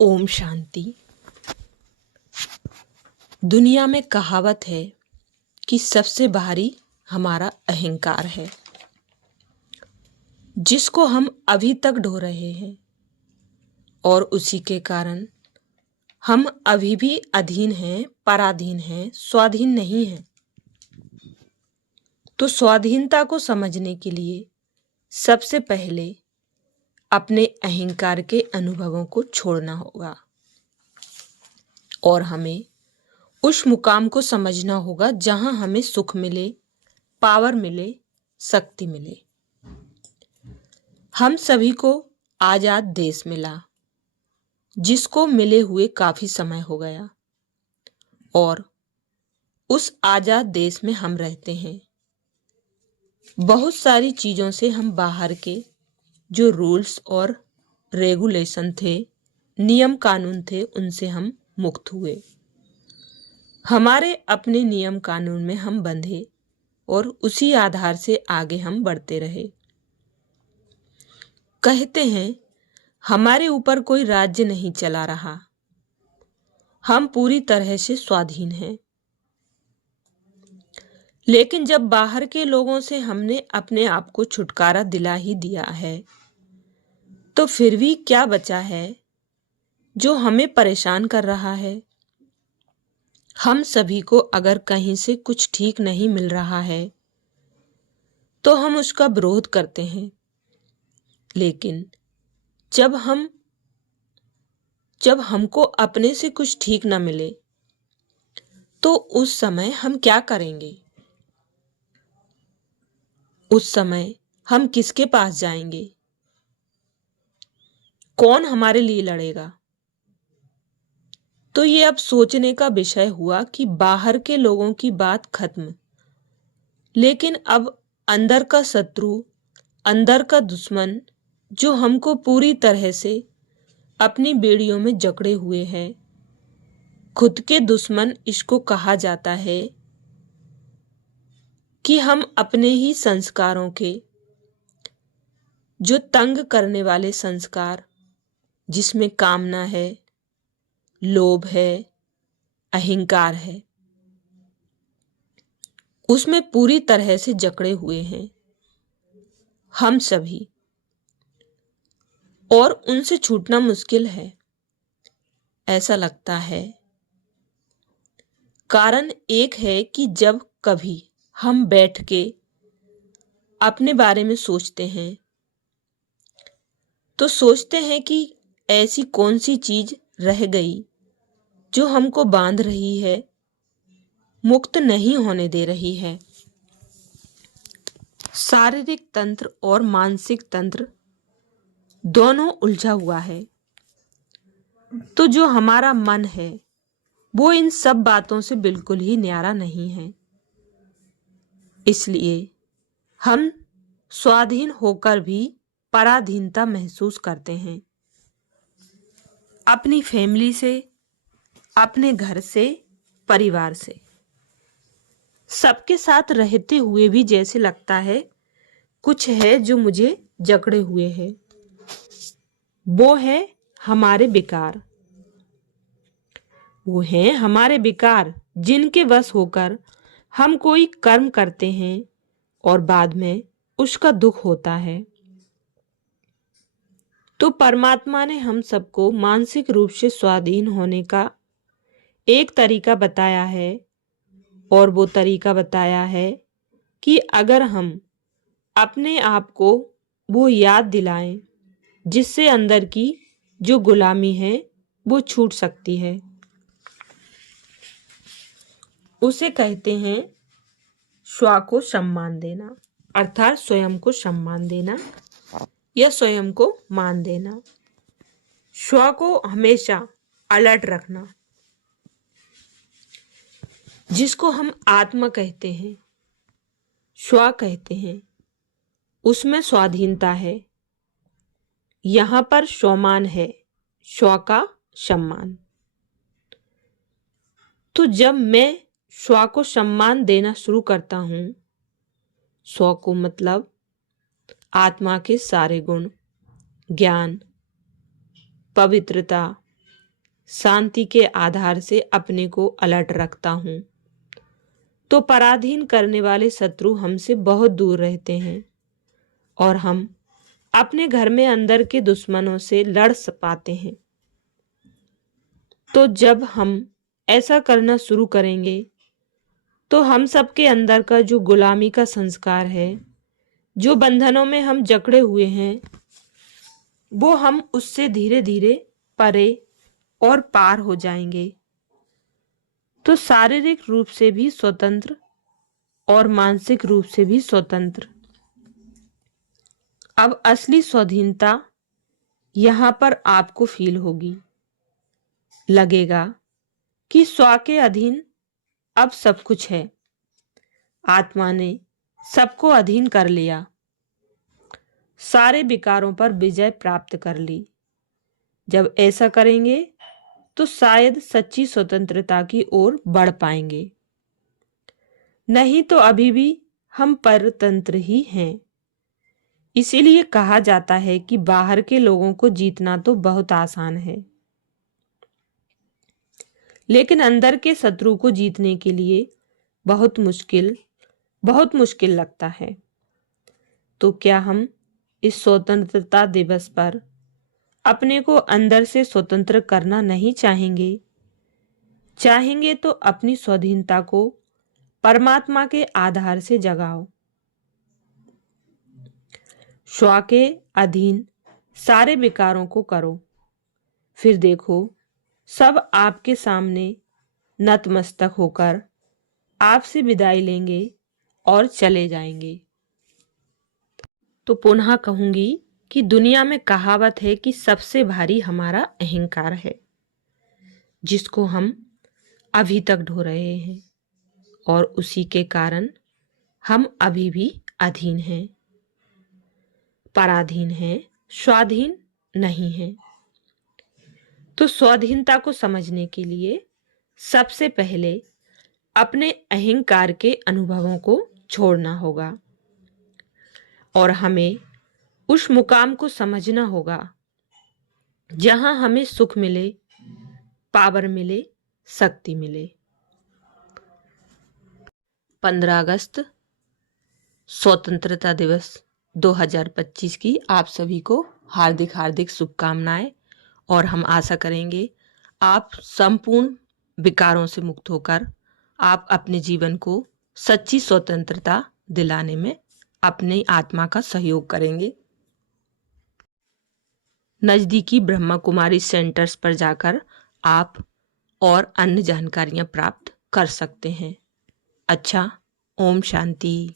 ओम शांति। दुनिया में कहावत है कि सबसे भारी हमारा अहंकार है, जिसको हम अभी तक ढो रहे हैं, और उसी के कारण हम अभी भी अधीन हैं, पराधीन हैं, स्वाधीन नहीं हैं। तो स्वाधीनता को समझने के लिए सबसे पहले अपने अहंकार के अनुभवों को छोड़ना होगा और हमें उस मुकाम को समझना होगा जहां हमें सुख मिले, पावर मिले, शक्ति मिले। हम सभी को आजाद देश मिला, जिसको मिले हुए काफी समय हो गया, और उस आजाद देश में हम रहते हैं। बहुत सारी चीजों से हम बाहर के जो रूल्स और रेगुलेशन थे, नियम कानून थे, उनसे हम मुक्त हुए। हमारे अपने नियम कानून में हम बंधे और उसी आधार से आगे हम बढ़ते रहे। कहते हैं हमारे ऊपर कोई राज्य नहीं चला रहा, हम पूरी तरह से स्वाधीन हैं। लेकिन जब बाहर के लोगों से हमने अपने आप को छुटकारा दिला ही दिया है, तो फिर भी क्या बचा है जो हमें परेशान कर रहा है? हम सभी को अगर कहीं से कुछ ठीक नहीं मिल रहा है तो हम उसका विरोध करते हैं। लेकिन जब हमको अपने से कुछ ठीक ना मिले तो उस समय हम क्या करेंगे? उस समय हम किसके पास जाएंगे? कौन हमारे लिए लड़ेगा? तो ये अब सोचने का विषय हुआ कि बाहर के लोगों की बात खत्म, लेकिन अब अंदर का शत्रु, अंदर का दुश्मन जो हमको पूरी तरह से अपनी बेड़ियों में जकड़े हुए है, खुद के दुश्मन इसको कहा जाता है कि हम अपने ही संस्कारों के जो तंग करने वाले संस्कार, जिसमें कामना है, लोभ है, अहंकार है, उसमें पूरी तरह से जकड़े हुए हैं हम सभी, और उनसे छूटना मुश्किल है ऐसा लगता है। कारण एक है कि जब कभी हम बैठ के अपने बारे में सोचते हैं तो सोचते हैं कि ऐसी कौन सी चीज रह गई जो हमको बांध रही है, मुक्त नहीं होने दे रही है। शारीरिक तंत्र और मानसिक तंत्र दोनों उलझा हुआ है। तो जो हमारा मन है वो इन सब बातों से बिल्कुल ही न्यारा नहीं है। इसलिए हम स्वाधीन होकर भी पराधीनता महसूस करते हैं, अपनी फैमिली से, अपने घर से, परिवार से, सबके साथ रहते हुए भी जैसे लगता है कुछ है जो मुझे जकड़े हुए है। वो है हमारे विकार, वो हैं हमारे विकार जिनके वश होकर हम कोई कर्म करते हैं और बाद में उसका दुख होता है। तो परमात्मा ने हम सबको मानसिक रूप से स्वाधीन होने का एक तरीका बताया है, और वो तरीका बताया है कि अगर हम अपने आप को वो याद दिलाएं जिससे अंदर की जो गुलामी है वो छूट सकती है, उसे कहते हैं स्व को सम्मान देना, अर्थात स्वयं को सम्मान देना या स्वयं को मान देना। स्व को हमेशा अलर्ट रखना, जिसको हम आत्मा कहते हैं, स्व कहते हैं, उसमें स्वाधीनता है। यहां पर स्वमान है, स्व का सम्मान। तो जब मैं स्व को सम्मान देना शुरू करता हूं, स्व को मतलब आत्मा के सारे गुण, ज्ञान, पवित्रता, शांति के आधार से अपने को अलर्ट रखता हूं, तो पराधीन करने वाले शत्रु हमसे बहुत दूर रहते हैं और हम अपने घर में अंदर के दुश्मनों से लड़ पाते हैं। तो जब हम ऐसा करना शुरू करेंगे तो हम सबके अंदर का जो गुलामी का संस्कार है, जो बंधनों में हम जकड़े हुए हैं, वो हम उससे धीरे धीरे परे और पार हो जाएंगे। तो शारीरिक रूप से भी स्वतंत्र और मानसिक रूप से भी स्वतंत्र। अब असली स्वाधीनता यहां पर आपको फील होगी। लगेगा कि स्व के अधीन अब सब कुछ है। आत्मा ने सबको अधीन कर लिया, सारे विकारों पर विजय प्राप्त कर ली। जब ऐसा करेंगे तो शायद सच्ची स्वतंत्रता की ओर बढ़ पाएंगे। नहीं तो अभी भी हम परतंत्र ही हैं। इसीलिए कहा जाता है कि बाहर के लोगों को जीतना तो बहुत आसान है, लेकिन अंदर के शत्रु को जीतने के लिए बहुत मुश्किल लगता है। तो क्या हम इस स्वतंत्रता दिवस पर अपने को अंदर से स्वतंत्र करना नहीं चाहेंगे? चाहेंगे तो अपनी स्वाधीनता को परमात्मा के आधार से जगाओ। स्व के अधीन सारे विकारों को करो, फिर देखो सब आपके सामने नतमस्तक होकर आपसे विदाई लेंगे और चले जाएंगे। तो पुनः कहूंगी कि दुनिया में कहावत है कि सबसे भारी हमारा अहंकार है, जिसको हम अभी तक ढो रहे हैं, और उसी के कारण हम अभी भी अधीन हैं, पराधीन हैं, स्वाधीन नहीं हैं। तो स्वाधीनता को समझने के लिए सबसे पहले अपने अहंकार के अनुभवों को छोड़ना होगा और हमें उस मुकाम को समझना होगा जहां हमें सुख मिले, पावर मिले, शक्ति मिले। 15 अगस्त स्वतंत्रता दिवस 2025 की आप सभी को हार्दिक शुभकामनाएं, और हम आशा करेंगे आप संपूर्ण विकारों से मुक्त होकर आप अपने जीवन को सच्ची स्वतंत्रता दिलाने में अपनी आत्मा का सहयोग करेंगे। नज़दीकी ब्रह्मा कुमारी सेंटर्स पर जाकर आप और अन्य जानकारियां प्राप्त कर सकते हैं। अच्छा, ओम शांति।